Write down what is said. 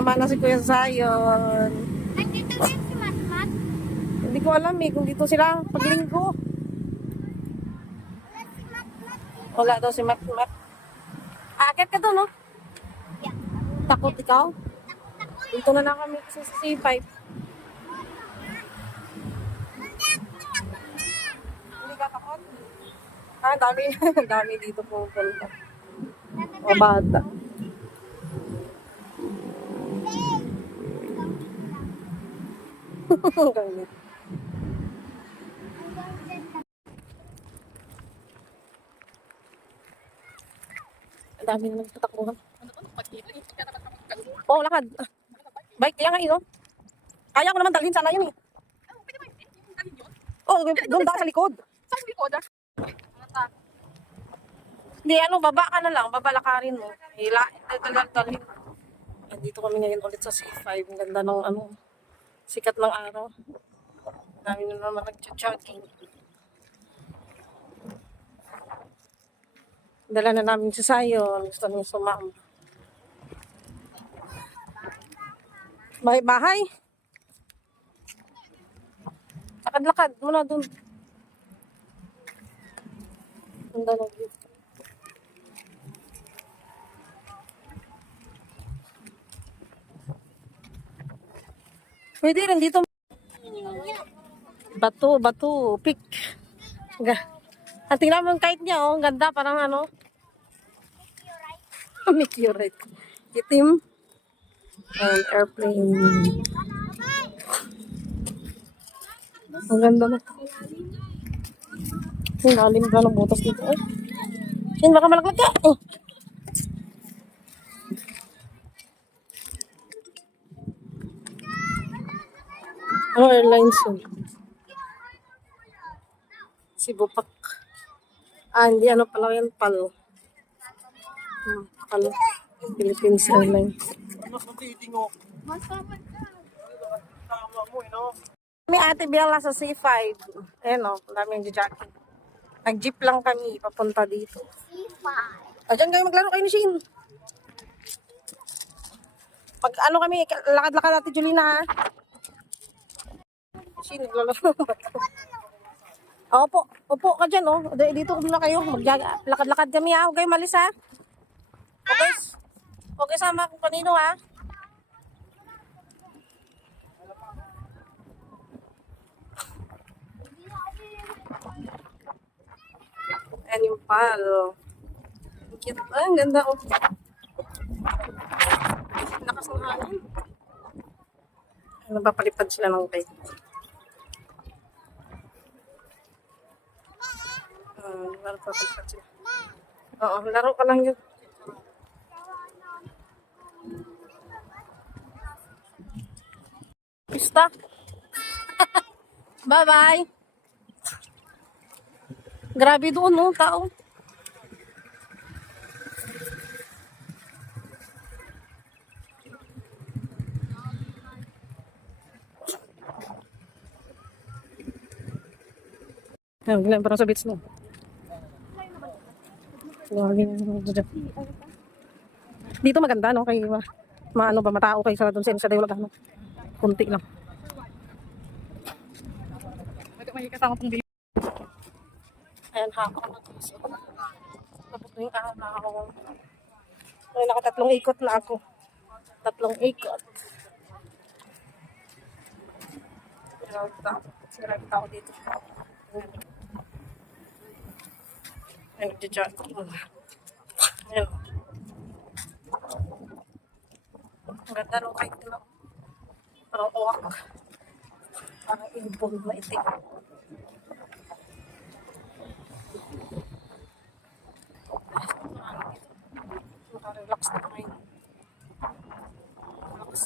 Tama na si Kuya Zion. Nandito rin si Matmat. Hindi ko alam eh kung dito sila paglinggo. Wala si Matmat. Wala daw si Mat. Akit ka doon, no? Yeah. Takot ikaw? Dito na lang kami sa C5. Hindi ka takot? Ah, dami. Dami dito pupunta. O bata. Ganun. Ang dami na nagtatakbuhan. Oo, lakad. Bike, kaya nga yun, no? Kaya ko naman dalhin sana yun eh. Oo, doon sa likod. Saan likod ah? Hindi, baba ka na lang. Babalakarin mo. Hila, dalhin. Dito kami ngayon ulit sa C5. Ang ganda ng sikat ng araw. Dami na naman nag-jogging. Dala na namin si Zion. Gusto niya sumama. Bahay. Lakad-lakad muna dun. Ang dalaw dito. Pwede rin dito. Bato, pick. Tingnan mo yung kite niya, oh. Ang ganda, parang meteorite. Itim. And airplane. Ang ganda na. Lalim ka ng butas dito. Eh. Shin, baka malaglag ka. Oh. Ano airlines yun? Sibupak. Hindi pala yan, PAL. PAL. Philippines Airlines. Kami Ate Bella sa C5. Ayan o, ang dami yung jogging. Nag-jeep lang kami, papunta dito. C5. Diyan kayo maglaro kayo ni Shin. Pag kami, lakad-lakad natin Julina ha. Shin, naglalaro. Opo ka dyan oh. Dito muna kayo. Lakad-lakad kami ha. Huwag kayo malis ha. Okay sama kung kanino ha. Ayan yung PAL. Ang ganda oh. Lakas ng hangin. Napapalipad sila ng kite. Napapalipad sila. Oo, laro ka lang yun. Pista. Bye-bye. Grabe doon, no, tao. Ayan, parang sa beach mo. Dito maganda, no? Kay matao kayo sa doon sa dayulag, kunti lang. May kasama pong baby. Ayan, hako na ito. Tapos na yung araw. Ay, nakatatlong ikot na ako. 3 ikot. Maraming tao dito. Ayan, nagja-jogging. Ayan. Ang ganda nung kahit na. Parang uwak. Parang ibon na itim. Relax na kami. Relax.